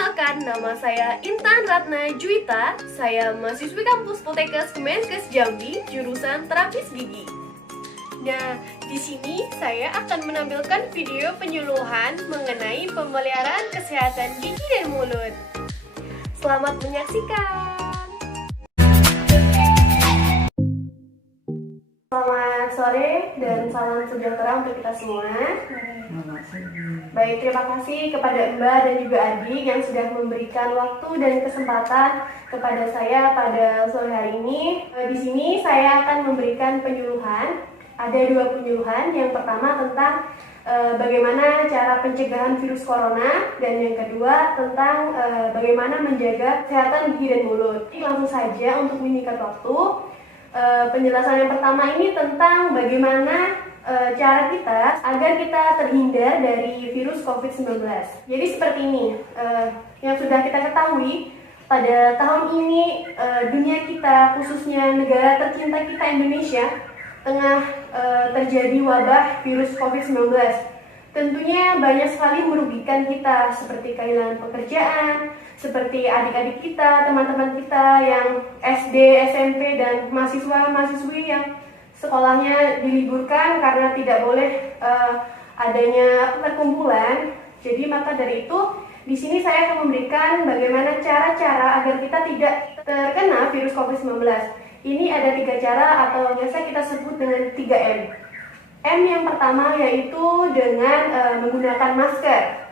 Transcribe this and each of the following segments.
Perkenalkan, nama saya Intan Ratna Juwita. Saya mahasiswi kampus Poltekkes Kemenkes Jambi, jurusan terapis gigi. Nah, di sini saya akan menampilkan video penyuluhan mengenai pemeliharaan kesehatan gigi dan mulut. Selamat menyaksikan. Selamat sore dan salam sejahtera untuk kita semua. Baik, terima kasih kepada Mbak dan juga Adik yang sudah memberikan waktu dan kesempatan kepada saya pada sore hari ini. Di sini saya akan memberikan penyuluhan. Ada dua penyuluhan. Yang pertama tentang bagaimana cara pencegahan virus corona, dan yang kedua tentang bagaimana menjaga kesehatan gigi dan mulut. Langsung saja untuk menyingkat waktu. Penjelasan yang pertama ini tentang bagaimana cara kita agar kita terhindar dari virus COVID-19. Jadi seperti ini, yang sudah kita ketahui pada tahun ini dunia kita, khususnya negara tercinta kita Indonesia, tengah terjadi wabah virus COVID-19. Tentunya banyak sekali merugikan kita, seperti kehilangan pekerjaan, seperti adik-adik kita, teman-teman kita yang SD, SMP, dan mahasiswa-mahasiswi yang sekolahnya diliburkan karena tidak boleh adanya perkumpulan. Jadi maka dari itu, di sini saya akan memberikan bagaimana cara-cara agar kita tidak terkena virus COVID-19. Ini ada 3 cara atau biasa kita sebut dengan 3M. M yang pertama yaitu dengan menggunakan masker.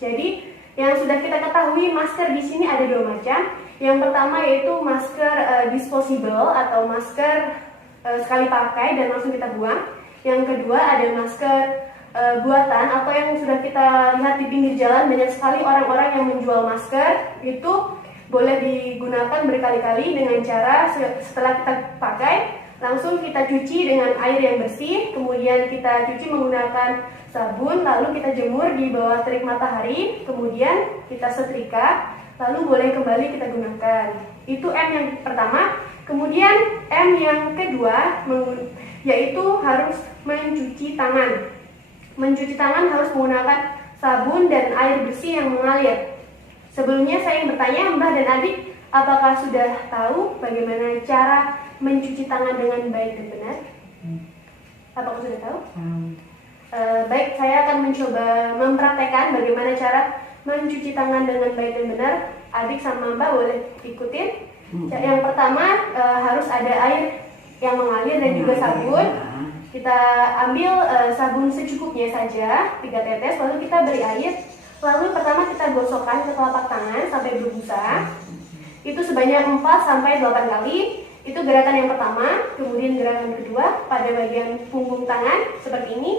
Jadi yang sudah kita ketahui, masker di sini ada 2 macam. Yang pertama yaitu masker disposable atau masker sekali pakai dan langsung kita buang. Yang kedua ada masker buatan atau yang sudah kita lihat di pinggir jalan, banyak sekali orang-orang yang menjual masker. Itu boleh digunakan berkali-kali dengan cara setelah kita pakai langsung kita cuci dengan air yang bersih, kemudian kita cuci menggunakan sabun, lalu kita jemur di bawah terik matahari, kemudian kita setrika, lalu boleh kembali kita gunakan. Itu M yang pertama. Kemudian M yang kedua yaitu harus mencuci tangan. Mencuci tangan harus menggunakan sabun dan air bersih yang mengalir. Sebelumnya saya ingin bertanya, Mbak dan Adik, apakah sudah tahu bagaimana cara mencuci tangan dengan baik dan benar? Apakah sudah tahu? Baik, saya akan mencoba mempraktekkan bagaimana cara mencuci tangan dengan baik dan benar. Adik sama Mbak boleh ikutin. Yang pertama harus ada air yang mengalir dan juga sabun. Kita ambil sabun secukupnya saja, 3 tetes, lalu kita beri air. Lalu pertama kita gosokkan ke telapak tangan sampai berbusa. Itu sebanyak 4-8 kali. Itu gerakan yang pertama. Kemudian gerakan kedua pada bagian punggung tangan seperti ini,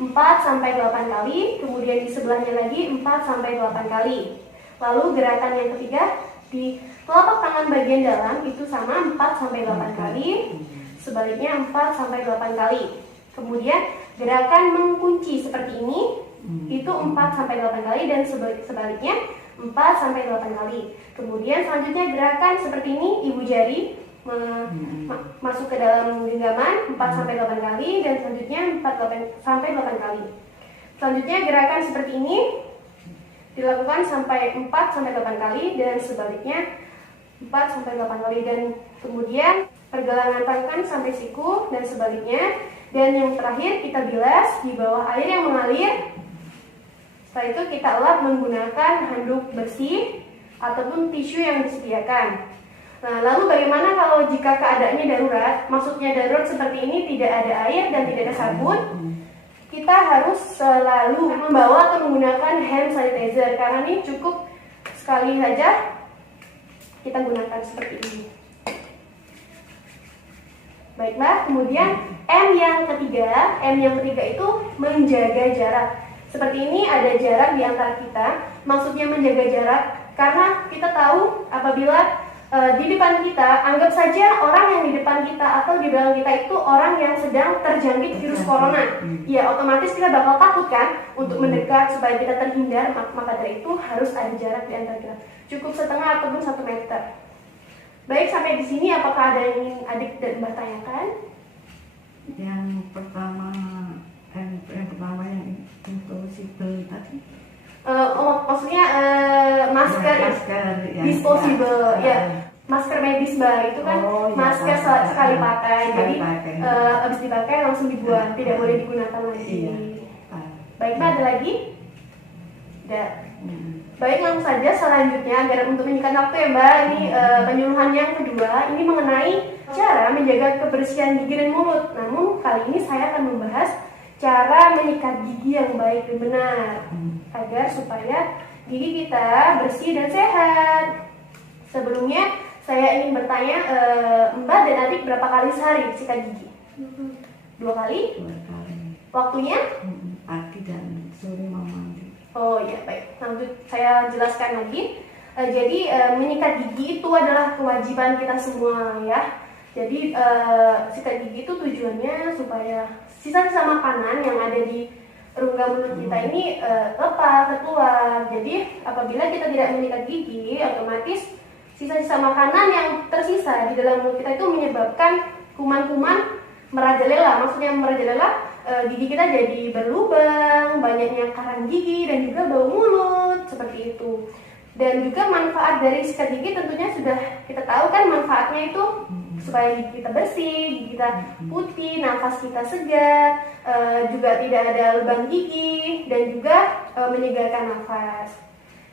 4-8 kali. Kemudian di sebelahnya lagi 4-8 kali. Lalu gerakan yang ketiga di telapak tangan bagian dalam itu sama, 4-8 kali. Sebaliknya 4-8 kali. Kemudian gerakan mengunci seperti ini, itu 4-8 kali, dan sebaliknya 4-8 kali. Kemudian selanjutnya gerakan seperti ini, ibu jari masuk ke dalam genggaman 4-8 kali, dan selanjutnya 4-8 kali. Selanjutnya gerakan seperti ini dilakukan sampai 4-8 kali, dan sebaliknya 4-8 kali, dan kemudian pergelangan tangan sampai siku dan sebaliknya. Dan yang terakhir kita bilas di bawah air yang mengalir. Setelah itu kita lap menggunakan handuk bersih ataupun tisu yang disediakan. Nah, lalu bagaimana kalau jika keadaannya darurat? Maksudnya darurat seperti ini, tidak ada air dan tidak ada sabun. Kita harus selalu membawa atau menggunakan hand sanitizer, karena ini cukup sekali saja kita gunakan seperti ini. Baiklah, kemudian M yang ketiga itu menjaga jarak. Seperti ini ada jarak di antara kita. Maksudnya menjaga jarak karena kita tahu apabila di depan kita, anggap saja orang yang di depan kita atau di belakang kita itu orang yang sedang terjangkit virus corona. Ya, otomatis kita bakal takut kan untuk mendekat supaya kita terhindar. Maka dari itu harus ada jarak di antara kita. Cukup setengah ataupun 1 meter. Baik, sampai di sini apakah ada yang ingin Adik dan Mbak tanyakan? Yang pertama yang impossible tadi. Maksudnya masker yang disposable ya. Masker medis mbak itu kan masker sekali pakai, jadi habis dipakai langsung dibuang, tidak boleh digunakan lagi. Baik mbak, ada lagi? Tidak. Baik, langsung saja selanjutnya agar untuk menyingkat waktu ya mbak, ini penyuluhan yang kedua ini mengenai cara menjaga kebersihan gigi dan mulut. Namun kali ini saya akan membahas cara menyikat gigi yang baik dan benar agar supaya gigi kita bersih dan sehat. Sebelumnya saya ingin bertanya, mbak dan adik berapa kali sehari sikat gigi? 2 kali? 2 kali. Waktunya? Pagi dan sore mau mandi. Oh ya baik, lanjut saya jelaskan lagi. Jadi menyikat gigi itu adalah kewajiban kita semua ya. Jadi sikat gigi itu tujuannya supaya sisa-sisa makanan yang ada di rongga mulut kita ini lepas, keluar. Jadi apabila kita tidak menyikat gigi, otomatis sisa-sisa makanan yang tersisa di dalam mulut kita itu menyebabkan kuman-kuman merajalela. Maksudnya merajalela, gigi kita jadi berlubang, banyaknya karang gigi dan juga bau mulut seperti itu. Dan juga manfaat dari sikat gigi tentunya sudah kita tahu kan, manfaatnya itu supaya gigi kita bersih, gigi kita putih, nafas kita segar, juga tidak ada lubang gigi dan juga menyegarkan nafas.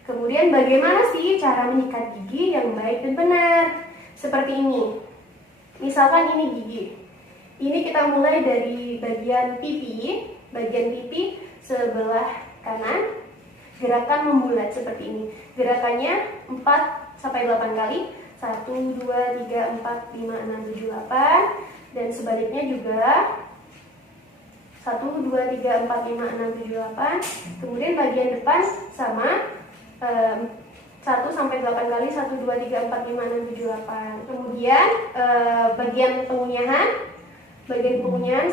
Kemudian bagaimana sih cara menyikat gigi yang baik dan benar? Seperti ini. Misalkan ini gigi. Ini kita mulai dari bagian pipi sebelah kanan, gerakan membulat seperti ini. Gerakannya 4-8 kali. 1, 2, 3, 4, 5, 6, 7, 8. Dan sebaliknya juga 1, 2, 3, 4, 5, 6, 7, 8. Kemudian bagian depan sama 1-8 kali. 1, 2, 3, 4, 5, 6, 7, 8. Kemudian bagian pengunyian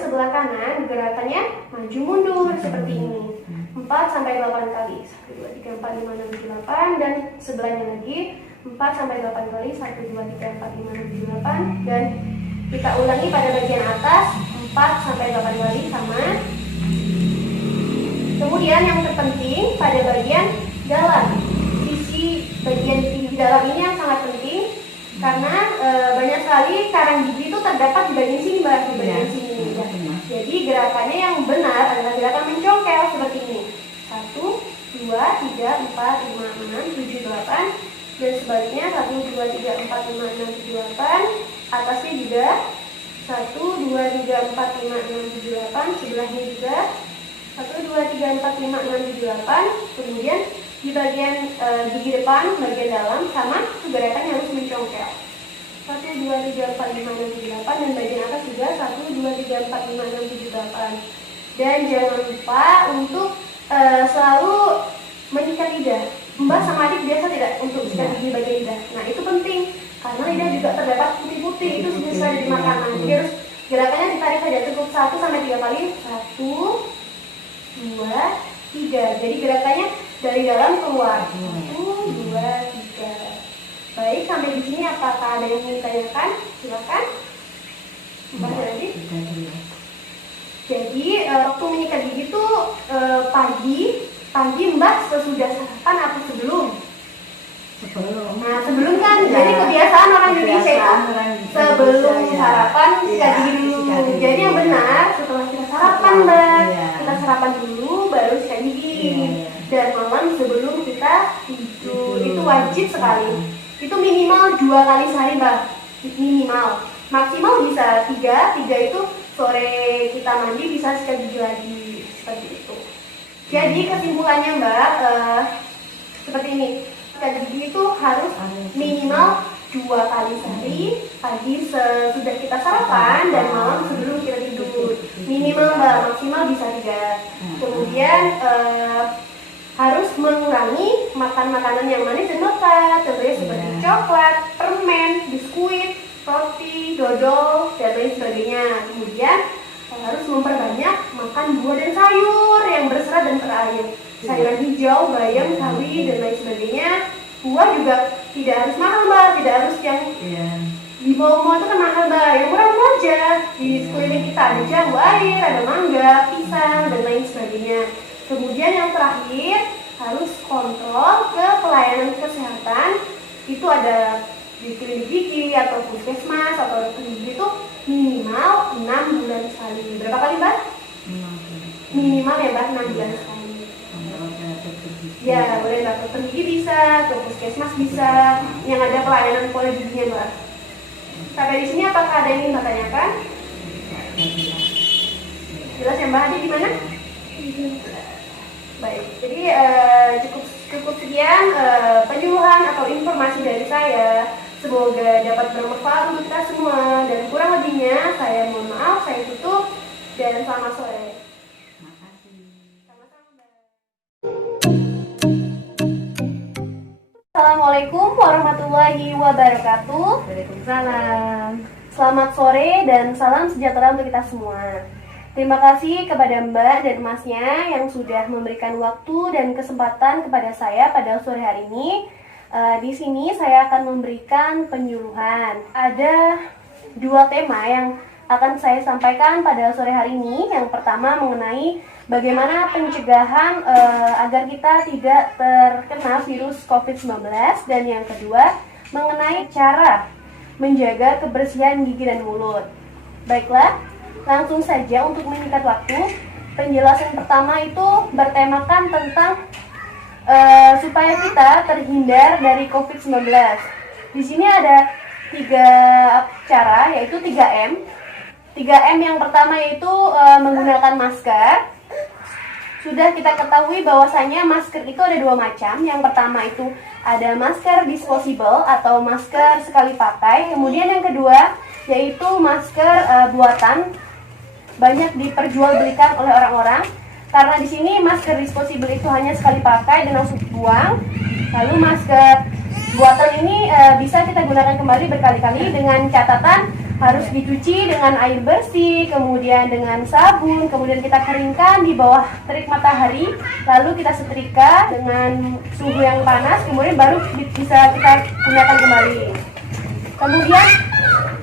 sebelah kanan gerakannya maju mundur seperti ini 4-8 kali. 1, 2, 3, 4, 5, 6, 7, 8. Dan sebelahnya lagi 4-8 kali. 1, 2, 3, 4, 5, 6, 7, 8. Dan kita ulangi pada bagian atas 4-8 kali sama. Kemudian yang terpenting pada bagian dalam, sisi bagian di dalam ini yang sangat penting karena banyak sekali karang gigi itu terdapat di bagian sini mbak, di bagian sini ya. Jadi gerakannya yang benar adalah gerakan mencongkel seperti ini. 1, 2, 3, 4, 5, 6, 7, 8. Dan sebaliknya 1, 2, 3, 4, 5, 6, 7, 8. Atasnya juga 1, 2, 3, 4, 5, 6, 7, 8. Sebelahnya juga 1, 2, 3, 4, 5, 6, 7, 8. Kemudian di bagian gigi depan, bagian dalam sama gerakannya harus mencongkel. 1, 2, 3, 4, 5, 6, 7, 8. Dan bagian atas juga 1, 2, 3, 4, 5, 6, 7, 8. Dan jangan lupa untuk selalu menyikat lidah. Mbak sama adik biasa tidak untuk sikat gigi bagian lidah. Nah itu penting karena lidah juga terdapat putih-putih, itu bisa dari makanan. Jadi harus gerakannya ditarik saja cukup 1-3 kali. 1, 2, 3. Jadi gerakannya dari dalam keluar. 1, 2, 3. Baik, sampai di sini apakah ada yang ingin ditanyakan? Silakan. Mbak Jadi waktu menyikat gigi itu pagi Mbak sesudah sarapan atau sebelum? Sebelum. Nah sebelum kan, jadi kebiasaan orang Indonesia itu sebelum sarapan sikat gigi dulu. Jadi yang benar setelah kita sarapan Mbak, kita sarapan dulu baru sikat gigi. Dan malam sebelum kita tidur itu wajib sekali. Itu minimal 2 kali sehari Mbak, minimal. Maksimal bisa 3 itu sore kita mandi bisa sikat gigi lagi seperti itu. Jadi kesimpulannya Mbak, seperti ini. Sikat gigi itu harus minimal 2 kali sehari, pagi sesudah kita sarapan dan malam sebelum kita tidur. Minimal Mbak, maksimal bisa 3. Kemudian harus mengurangi makan makanan yang manis dan lekat, contohnya seperti coklat, permen, biskuit, roti, dodol, dan lain sebagainya. Kemudian harus memperbanyak makan buah dan sayur yang berserat dan berair. Sayuran hijau, bayam, sawi, dan lain sebagainya. Buah juga tidak harus mahal Mbak, tidak harus yang di mall-mall itu kan mahal Mbak. Yang murah-murah aja. Di sekeliling kita ada jambu air, ada mangga, pisang, dan lain sebagainya. Kemudian yang terakhir harus kontrol ke pelayanan kesehatan. Itu ada di klinik gigi atau puskesmas atau dokter gigi itu minimal 6 bulan sekali. Berapa kali, Mbak? 6 bulan. Minimal ya, Mbak, 6 bulan sekali. Ya, boleh Mbak, dokter gigi bisa, ke puskesmas bisa, yang ada pelayanan pola giginya, Mbak. Sampai di sini apakah ada yang ingin Mbak tanyakan? Jelas ya, Mbak? Adi gimana? Baik, jadi cukup sekian penyuluhan atau informasi dari saya. Semoga dapat bermanfaat untuk kita semua. Dan kurang lebihnya, saya mohon maaf, saya tutup. Dan selamat sore. Assalamualaikum warahmatullahi wabarakatuh. Waalaikumsalam. Selamat sore dan salam sejahtera untuk kita semua. Terima kasih kepada Mbak dan Masnya yang sudah memberikan waktu dan kesempatan kepada saya pada sore hari ini. Di sini saya akan memberikan penyuluhan. Ada 2 tema yang akan saya sampaikan pada sore hari ini. Yang pertama mengenai bagaimana pencegahan agar kita tidak terkena virus COVID-19, dan yang kedua mengenai cara menjaga kebersihan gigi dan mulut. Baiklah, langsung saja untuk menyingkat waktu. Penjelasan pertama itu bertemakan tentang supaya kita terhindar dari COVID-19. Di sini ada 3 cara, yaitu 3M. 3M yang pertama yaitu menggunakan masker. Sudah kita ketahui bahwasanya masker itu ada 2 macam. Yang pertama itu ada masker disposable atau masker sekali pakai. Kemudian yang kedua yaitu masker buatan, banyak diperjualbelikan oleh orang-orang. Karena di sini masker disposable itu hanya sekali pakai dan langsung buang. Lalu masker buatan ini bisa kita gunakan kembali berkali-kali dengan catatan harus dicuci dengan air bersih, kemudian dengan sabun, kemudian kita keringkan di bawah terik matahari, lalu kita setrika dengan suhu yang panas, kemudian baru bisa kita gunakan kembali. Kemudian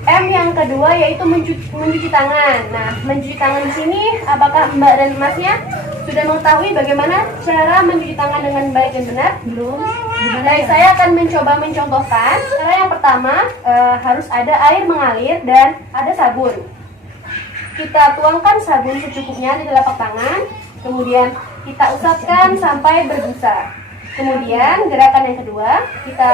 M yang kedua yaitu mencuci tangan. Nah, mencuci tangan di sini apakah Mbak dan Masnya sudah mengetahui bagaimana cara mencuci tangan dengan baik dan benar? Belum. Baik, saya akan mencoba mencontohkan. Cara yang pertama harus ada air mengalir dan ada sabun. Kita tuangkan sabun secukupnya di telapak tangan, kemudian kita usapkan sampai berbusa. Kemudian gerakan yang kedua, kita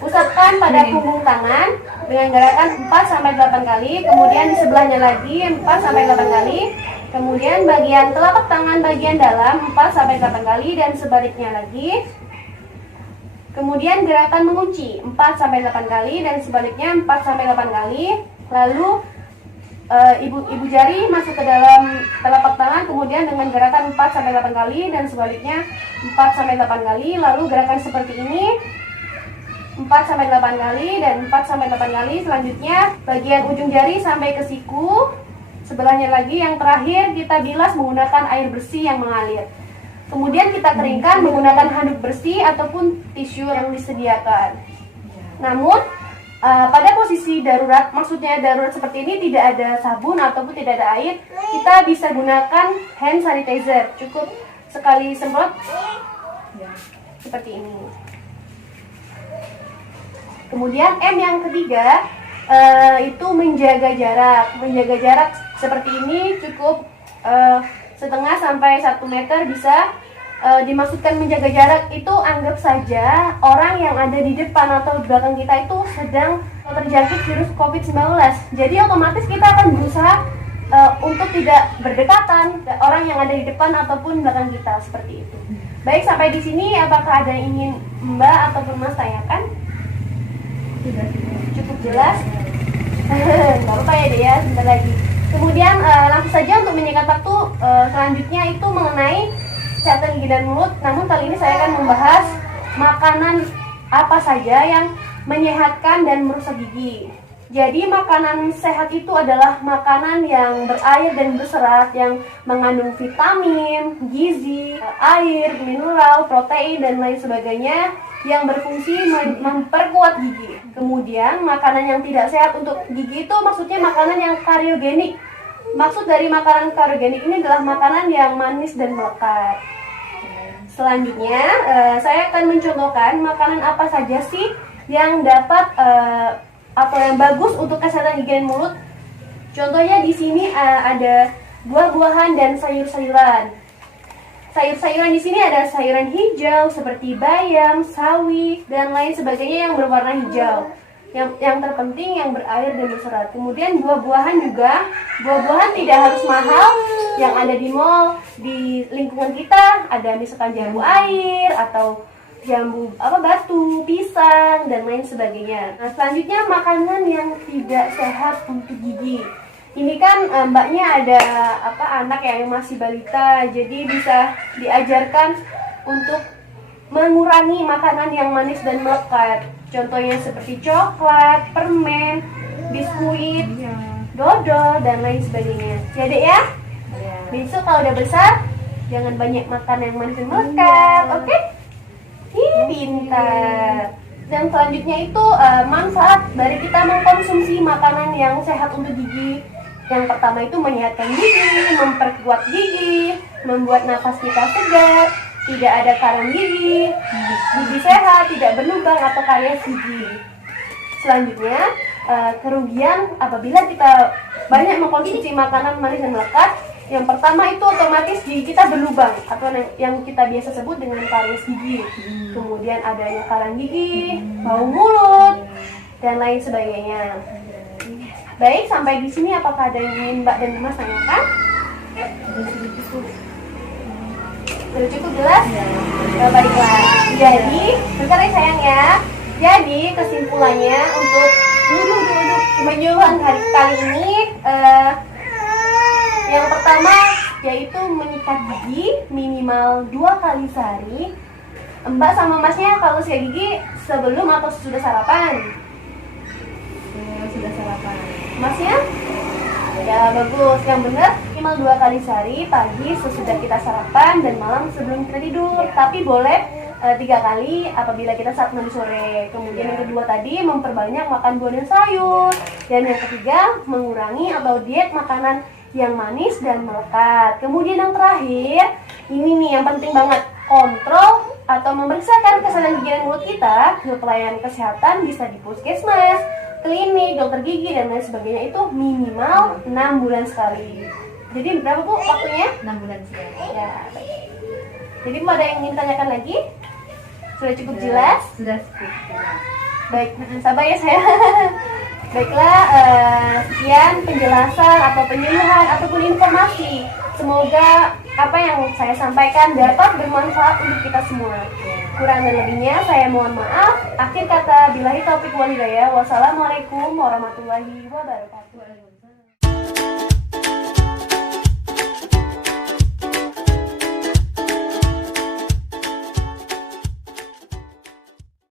usapkan pada punggung tangan dengan gerakan 4-8 kali, kemudian di sebelahnya lagi 4-8 kali. Kemudian bagian telapak tangan bagian dalam 4-8 kali dan sebaliknya lagi. Kemudian gerakan mengunci 4-8 kali dan sebaliknya 4-8 kali. Lalu ibu jari masuk ke dalam telapak tangan, kemudian dengan gerakan 4-8 kali dan sebaliknya 4-8 kali. Lalu gerakan seperti ini 4-8 kali dan 4-8 kali. Selanjutnya bagian ujung jari sampai ke siku. Sebelahnya lagi, yang terakhir kita bilas menggunakan air bersih yang mengalir. Kemudian kita keringkan menggunakan handuk bersih ataupun tisu yang disediakan. Namun pada posisi darurat, maksudnya darurat seperti ini, tidak ada sabun ataupun tidak ada air, kita bisa gunakan hand sanitizer. Cukup sekali semprot seperti ini. Kemudian M yang ketiga itu menjaga jarak. Menjaga jarak seperti ini cukup setengah sampai 1 meter bisa. Dimaksudkan menjaga jarak itu anggap saja orang yang ada di depan atau di belakang kita itu sedang terjangkit virus COVID-19. Jadi otomatis kita akan berusaha untuk tidak berdekatan orang yang ada di depan ataupun belakang kita, seperti itu. Baik, sampai di sini apakah ada yang ingin Mbak ataupun Mas tanyakan? Cukup jelas? Nggak apa-apa ya deh ya, sebentar lagi. Kemudian langsung saja untuk menyingkat waktu, selanjutnya itu mengenai kesehatan gigi dan mulut. Namun kali ini saya akan membahas makanan apa saja yang menyehatkan dan merusak gigi. Jadi makanan sehat itu adalah makanan yang berair dan berserat, yang mengandung vitamin, gizi, air, mineral, protein, dan lain sebagainya yang berfungsi memperkuat gigi. Kemudian makanan yang tidak sehat untuk gigi itu maksudnya makanan yang kariogenik. Maksud dari makanan kariogenik ini adalah makanan yang manis dan melekat. Selanjutnya, saya akan mencontohkan makanan apa saja sih yang dapat atau yang bagus untuk kesehatan gigi dan mulut. Contohnya di sini ada buah-buahan dan sayur-sayuran. Sayur-sayuran di sini ada sayuran hijau seperti bayam, sawi, dan lain sebagainya yang berwarna hijau. Yang terpenting yang berair dan berserat. Kemudian buah-buahan juga, buah-buahan tidak harus mahal. Yang ada di mall, di lingkungan kita ada misalkan jambu air atau jambu batu, pisang, dan lain sebagainya. Nah, selanjutnya makanan yang tidak sehat untuk gigi. Ini kan mbaknya ada anak yang masih balita, jadi bisa diajarkan untuk mengurangi makanan yang manis dan melekat. Contohnya seperti coklat, permen, biskuit, dodol, dan lain sebagainya. Ya Dek ya? Besok kalau udah besar, jangan banyak makan yang manis dan melekat, oke? Pintar. Dan selanjutnya itu manfaat dari kita mengkonsumsi makanan yang sehat untuk gigi. Yang pertama itu menyehatkan gigi, memperkuat gigi, membuat nafas kita segar, tidak ada karang gigi, gigi sehat, tidak berlubang atau karies gigi. Selanjutnya, kerugian apabila kita banyak mengkonsumsi makanan manis dan melekat. Yang pertama itu otomatis gigi kita berlubang atau yang kita biasa sebut dengan karies gigi. Kemudian adanya karang gigi, bau mulut, dan lain sebagainya. Baik, sampai di sini apakah ada yang ingin Mbak dan Mas tanyakan? Sudah cukup jelas? Baiklah. Jadi, bentar ya sayang ya. Jadi, kesimpulannya untuk penyuluhan hari kali ini, yang pertama yaitu menyikat gigi minimal 2 kali sehari. Mbak sama Masnya kalau sikat gigi sebelum atau sesudah sarapan? Sudah sarapan. Masnya? Ya bagus, yang benar minimal 2 kali sehari, pagi sesudah kita sarapan dan malam sebelum kita tidur. Tapi boleh 3 kali apabila kita saat mandi sore. Kemudian yang kedua tadi memperbanyak makan buah dan sayur. Dan yang ketiga mengurangi atau diet makanan yang manis dan melekat. Kemudian yang terakhir, ini nih yang penting banget, kontrol atau memeriksakan kesehatan gigi dan mulut kita ke pelayanan kesehatan bisa di puskesmas, klinik, dokter gigi, dan lain sebagainya itu minimal 6 bulan sekali. Jadi berapa Bu waktunya? 6 bulan sekali. Ya, baik. Jadi mau ada yang ingin tanyakan lagi? Sudah cukup jelas? Sudah cukup jelas. Baik, sabar ya saya. Baiklah, sekian penjelasan atau penyuluhan ataupun informasi. Semoga apa yang saya sampaikan dapat bermanfaat untuk kita semua. Kurang dan lebihnya saya mohon maaf. Akhir kata, billahi taufiq wal hidayah. Wassalamualaikum warahmatullahi wabarakatuh.